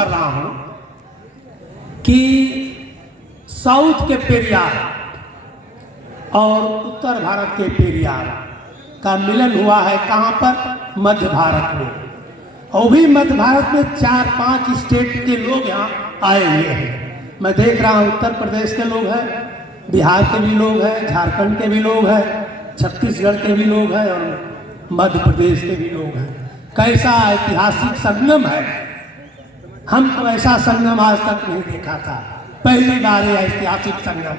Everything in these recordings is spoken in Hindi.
कर रहा हूं कि साउथ के पेरियार और उत्तर भारत के पेरियार का मिलन हुआ है। कहाँ पर? मध्य भारत में। और भी मध्य भारत में 4-5 स्टेट के लोग यहाँ आए हुए हैं। मैं देख रहा हूँ उत्तर प्रदेश के लोग हैं, बिहार के भी लोग हैं, झारखंड के भी लोग हैं, छत्तीसगढ़ के भी लोग हैं और मध्य प्रदेश के भी लोग हैं। कैसा ऐतिहासिक संगम है। हम तो ऐसा संगम आज तक नहीं देखा था, पहली बार ये ऐतिहासिक संगम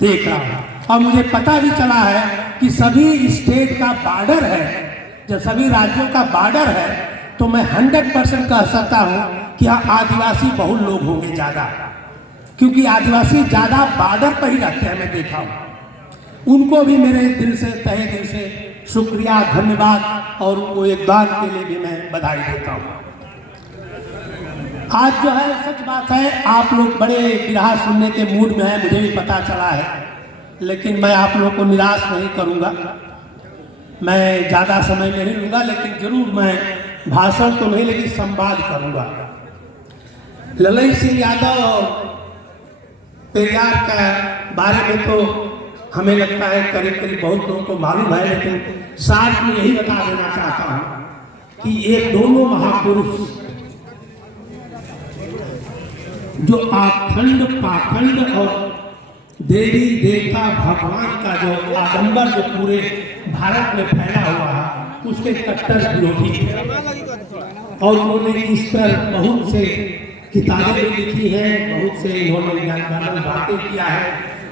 देख रहा हूँ। और मुझे पता भी चला है कि सभी स्टेट का बॉर्डर है, जब सभी राज्यों का बॉर्डर है तो मैं 100% कह सकता हूँ कि यहाँ आदिवासी बहुल लोग होंगे ज़्यादा, क्योंकि आदिवासी ज़्यादा बॉर्डर पर ही रहते हैं। मैं देखा हूँ। उनको भी मेरे दिल से, तहे दिल से शुक्रिया, धन्यवाद और उनको योगदान के लिए भी मैं बधाई देता हूँ। आज जो है सच बात है, आप लोग बड़े बिरहा सुनने के मूड में हैं, मुझे भी पता चला है, लेकिन मैं आप लोगों को निराश नहीं करूँगा। मैं ज़्यादा समय नहीं लूँगा, लेकिन जरूर मैं भाषण तो नहीं लेकिन संवाद करूँगा। ललई सिंह यादव और पेरियार के बारे में तो हमें लगता है करीब करीब बहुत लोगों को मालूम है, लेकिन साथ में यही बता देना चाहता हूँ कि ये दोनों महापुरुष जो आखंड पाखंड और देवी देवता भगवान का जो आडंबर जो पूरे भारत में फैला हुआ है, उसके कट्टर विरोधी थे। और उन्होंने इस पर बहुत से किताबें भी लिखी हैं, बहुत से इन्होंने ज्ञान बातें किया है।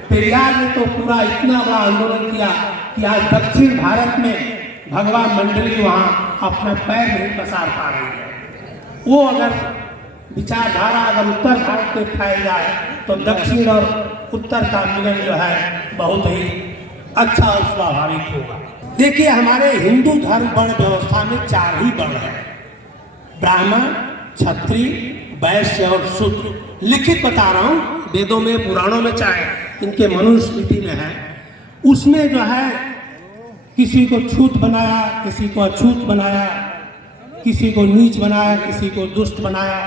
पेरियार ने तो पूरा इतना बड़ा आंदोलन किया कि आज दक्षिण भारत में भगवान मंडली वहाँ अपना पैर नहीं पसार पा रही है। वो अगर विचारधारा अगर उत्तर भारत में फैल जाए तो दक्षिण और उत्तर का मिलन जो है बहुत ही अच्छा और स्वाभाविक होगा। देखिए, हमारे हिंदू धर्म वर्ण व्यवस्था में 4 ही वर्ण है, ब्राह्मण, क्षत्रिय, वैश्य और शूद्र। लिखित बता रहा हूँ, वेदों में, पुराणों में, चाहे इनके मनुस्मृति में है, उसमें जो है किसी को छूत बनाया, किसी को अछूत बनाया, किसी को नीच बनाया, किसी को दुष्ट बनाया,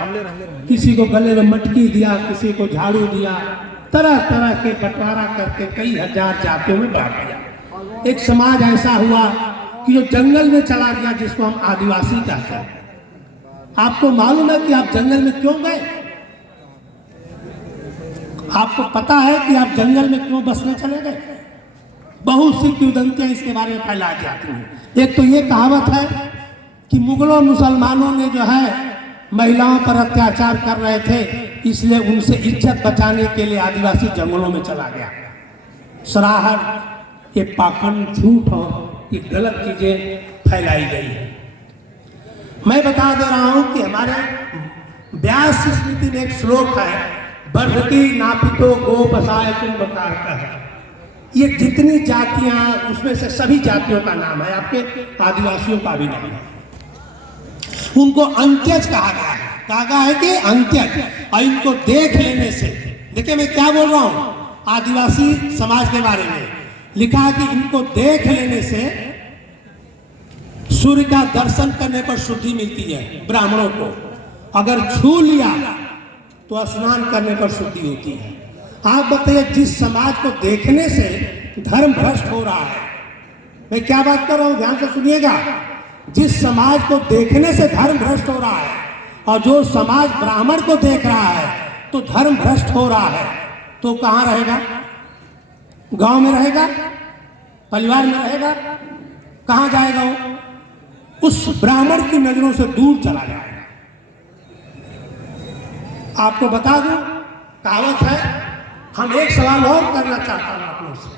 किसी को गले में मटकी दिया, किसी को झाड़ू दिया, तरह तरह के बंटवारा करके कई हजार जातियों में बांट दिया। एक समाज ऐसा हुआ कि जो जंगल में चला गया, जिसको हम आदिवासी कहते हैं। आपको मालूम है कि आप जंगल में क्यों गए? आपको पता है कि आप जंगल में क्यों बसने चले गए? बहुत सी किंवदंतियां इसके बारे में फैलाई जाती हैं। एक तो ये कहावत है कि मुगलों मुसलमानों ने जो है महिलाओं पर अत्याचार कर रहे थे, इसलिए उनसे इज्जत बचाने के लिए आदिवासी जंगलों में चला गया। सराहत, ये पाखंड, झूठ और ये गलत चीजें फैलाई गई है। मैं बता दे रहा हूं कि हमारे व्यास स्मृति में एक श्लोक है, बर्हति नापितो गो बसाय कुंभकार का है। ये जितनी जातियां, उसमें से सभी जातियों का नाम है, आपके आदिवासियों का भी नाम है। उनको अंत्यज कहा गया है। कहा गया है कि अंत्यज, और इनको देख लेने से, देखिए मैं क्या बोल रहा हूं, आदिवासी समाज के बारे में लिखा है कि इनको देख लेने से सूर्य का दर्शन करने पर शुद्धि मिलती है। ब्राह्मणों को अगर छू लिया तो स्नान करने पर शुद्धि होती है। आप बताइए, जिस समाज को देखने से धर्म भ्रष्ट हो रहा है, मैं क्या बात कर रहा हूं, ध्यान से सुनिएगा। जिस समाज को देखने से धर्म भ्रष्ट हो रहा है, और जो समाज ब्राह्मण को देख रहा है तो धर्म भ्रष्ट हो रहा है, तो कहाँ रहेगा? गांव में रहेगा? परिवार में रहेगा? कहाँ जाएगा वो? उस ब्राह्मण की नजरों से दूर चला जाएगा। आपको बता दूं, कहावत है। हम एक सवाल और करना चाहता हूं आप लोगों से।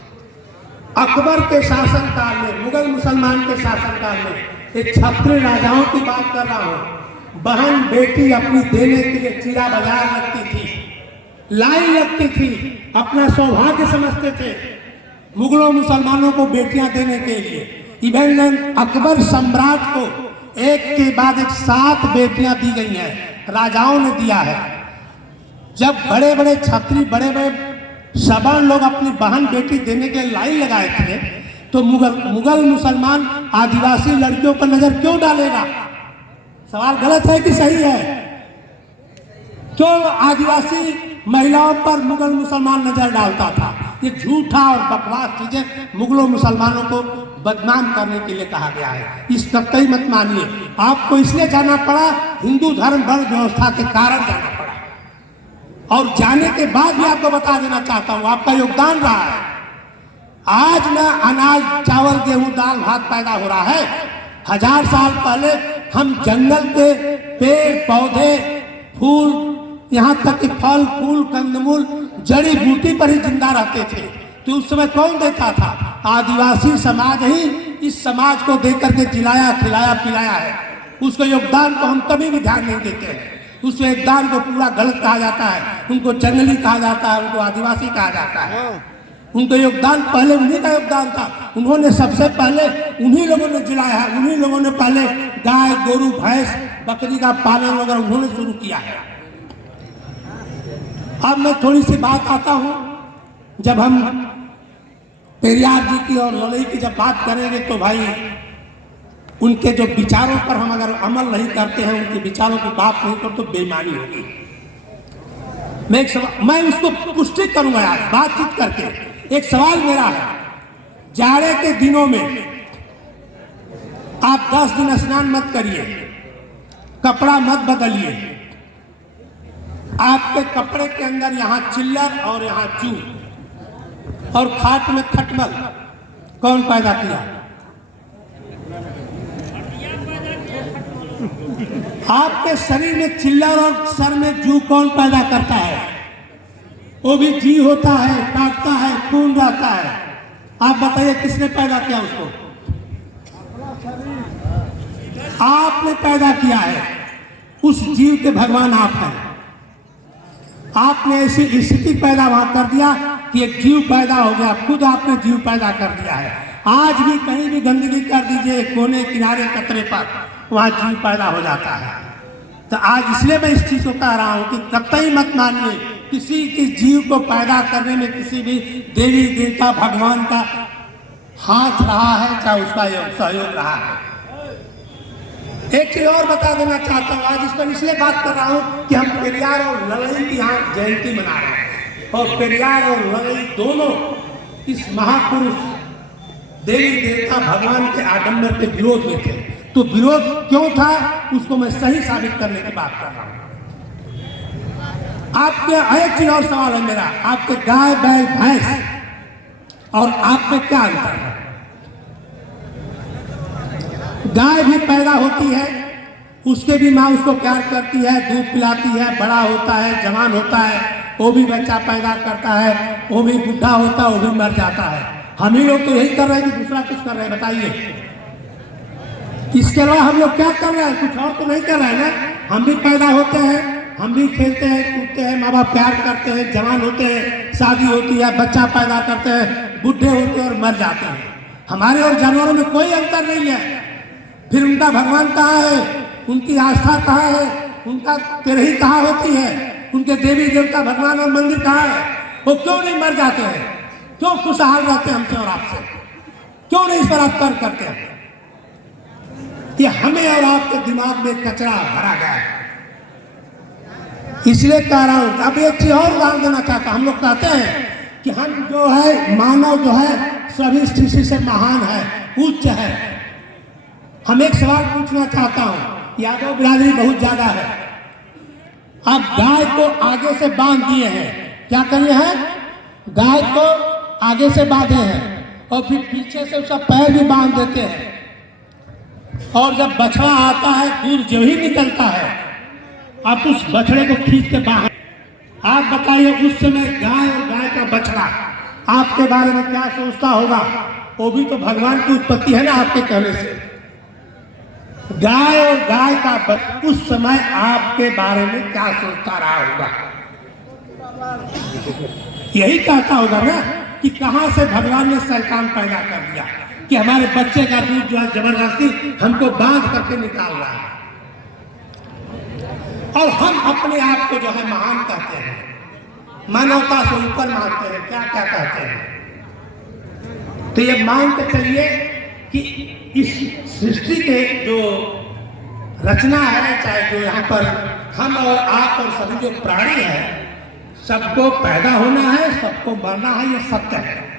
अकबर के शासनकाल में, मुगल मुसलमान के शासनकाल में, एक क्षत्रिय राजाओं की बात कर रहा हूं, बहन बेटी अपनी देने के लिए चीरा बाजार लगती थी, लाई लगती थी, अपना सौभाग्य समझते थे मुगलों मुसलमानों को बेटियां देने के लिए। इवन अकबर सम्राट को एक के बाद एक 7 बेटियां दी गई हैं, राजाओं ने दिया है। जब बड़े बड़े क्षत्रिय, बड़े बड़े सवर्ण लोग अपनी बहन बेटी देने के लाइन लगाए थे, तो मुगल मुसलमान आदिवासी लड़कियों पर नजर क्यों डालेगा? सवाल गलत है कि सही है? क्यों आदिवासी महिलाओं पर मुगल मुसलमान नजर डालता था? ये झूठा और बकवास चीजें मुगलों मुसलमानों को बदनाम करने के लिए कहा गया है। इस कतई मत मानिए। आपको इसलिए जाना पड़ा, हिंदू धर्म वर्ण व्यवस्था के कारण जाना पड़ा। और जाने के बाद भी आपको बता देना चाहता हूं, आपका योगदान रहा है। आज ना अनाज चावल गेहूं दाल भात पैदा हो रहा है। 1000 साल पहले हम जंगल के पेड़ पौधे फूल, यहाँ तक कि फल फूल कंदमूल जड़ी बूटी पर ही जिंदा रहते थे। तो उस समय कौन देता था? आदिवासी समाज ही इस समाज को देकर के जिलाया खिलाया पिलाया है। उसके योगदान को हम कभी भी ध्यान नहीं देते हैं। उस योगदान को पूरा गलत कहा जाता है। उनको जंगली कहा जाता है, उनको आदिवासी कहा जाता है। उनका योगदान पहले उन्हीं का योगदान था। उन्होंने सबसे पहले उन्हीं लोगों ने जिलाया है। उन्हीं लोगों ने पहले गाय गोरू भैंस बकरी का पालन वगैरह उन्होंने शुरू किया है। अब मैं थोड़ी सी बात आता हूं, जब हम पेरियार जी की और लड़ई की जब बात करेंगे तो भाई उनके जो विचारों पर हम अगर अमल नहीं करते हैं, उनके विचारों की बात नहीं करते तो बेईमानी होगी। मैं उसको पुष्टि करूंगा यार बातचीत करके। एक सवाल मेरा है, जाड़े के दिनों में आप 10 दिन स्नान मत करिए, कपड़ा मत बदलिए। आपके कपड़े के अंदर यहाँ चिल्लर और यहाँ जू और खाट में खटमल कौन पैदा किया? आपके शरीर में चिल्लर और सर में जू कौन पैदा करता है? वो भी जी होता है, काटता है, खून रहता है। आप बताइए किसने पैदा किया उसको? आपने पैदा किया है। उस जीव के भगवान आप हैं। आपने ऐसी स्थिति पैदा वहां कर दिया कि एक जीव पैदा हो गया, खुद आपने जीव पैदा कर दिया है। आज भी कहीं भी गंदगी कर दीजिए कोने किनारे कतरे पर, वहां जीव पैदा हो जाता है। तो आज इसलिए मैं इस चीज को कह रहा हूं कि कतई मत मानिए किसी के जीव को पैदा करने में किसी भी देवी देवता भगवान का हाथ रहा है, चाहे उसका सहयोग रहा है। एक चीज और बता देना चाहता हूँ, आज इस पर इसलिए बात कर रहा हूँ कि हम पेरियार और लड़ई की यहाँ जयंती मना रहे हैं। और पेरियार और लड़ई दोनों इस महापुरुष देवी देवता भगवान के आडंबर के विरोध में थे। तो विरोध क्यों था उसको मैं सही साबित करने की बात कर रहा हूँ। आपके एक चीज और सवाल है मेरा, आपके गाय बैल भैंस और आप में क्या अंतर है? गाय भी पैदा होती है, उसके भी माँ उसको प्यार करती है, दूध पिलाती है, बड़ा होता है, जवान होता है, वो भी बच्चा पैदा करता है, वो भी बुढ़ा होता है, वो भी मर जाता है। हम ही लोग तो यही कर रहे हैं कि दूसरा कुछ कर रहे हैं? बताइए, इसके अलावा हम लोग क्या कर रहे हैं? कुछ और तो नहीं कर रहे हैं ना। हम भी पैदा होते हैं, हम भी खेलते हैं कूदते हैं, माँ बाप प्यार करते हैं, जवान होते हैं, शादी होती है, बच्चा पैदा करते हैं, बुढ़े होते हैं और मर जाते हैं। हमारे और जानवरों में कोई अंतर नहीं है। फिर उनका भगवान कहाँ है? उनकी आस्था कहाँ है? उनका तेरही कहाँ होती है? उनके देवी देवता भगवान और मंदिर कहाँ है? वो क्यों नहीं मर जाते हैं? क्यों खुशहाल रहते हैं हमसे और आपसे? क्यों नहीं इस पर आप तर्क करते हैं? ये हमें और आपके दिमाग में कचरा भरा गया है। इसलिए कह रहा हूं। अब एक चीज और उदाहरण देना चाहता हूं। हम लोग कहते हैं कि हम जो है मानव जो है सभी स्थिति से महान है, उच्च है। हम एक सवाल पूछना चाहता हूं, यादव बिरादरी बहुत ज्यादा है। आप गाय को आगे से बांध दिए हैं, क्या करिए हैं? गाय को आगे से बांधे हैं और फिर पीछे से उसका पैर भी बांध देते हैं। और जब बछड़ा आता है, दूध जो ही निकलता है, आप उस बछड़े को खींच के बाहर। आप बताइए उस समय गाय और गाय का बछड़ा आपके बारे में क्या सोचता होगा? वो भी तो भगवान की उत्पत्ति है ना आपके कहने से। गाय और गाय का उस समय आपके बारे में क्या सोचता रहा होगा? यही कहता होगा ना कि कहां से भगवान ने शैतान पैदा कर दिया कि हमारे बच्चे का दूध जो है जबरदस्ती हमको बांध करके निकाल रहा है। और हम अपने आप को जो है महान कहते हैं, मानवता से ऊपर मानते हैं, क्या क्या कहते हैं। तो ये मान के चलिए कि इस सृष्टि के जो रचना है, चाहे जो यहाँ पर हम और आप और सभी जो प्राणी है, सबको पैदा होना है, सबको मरना है, ये सत्य है।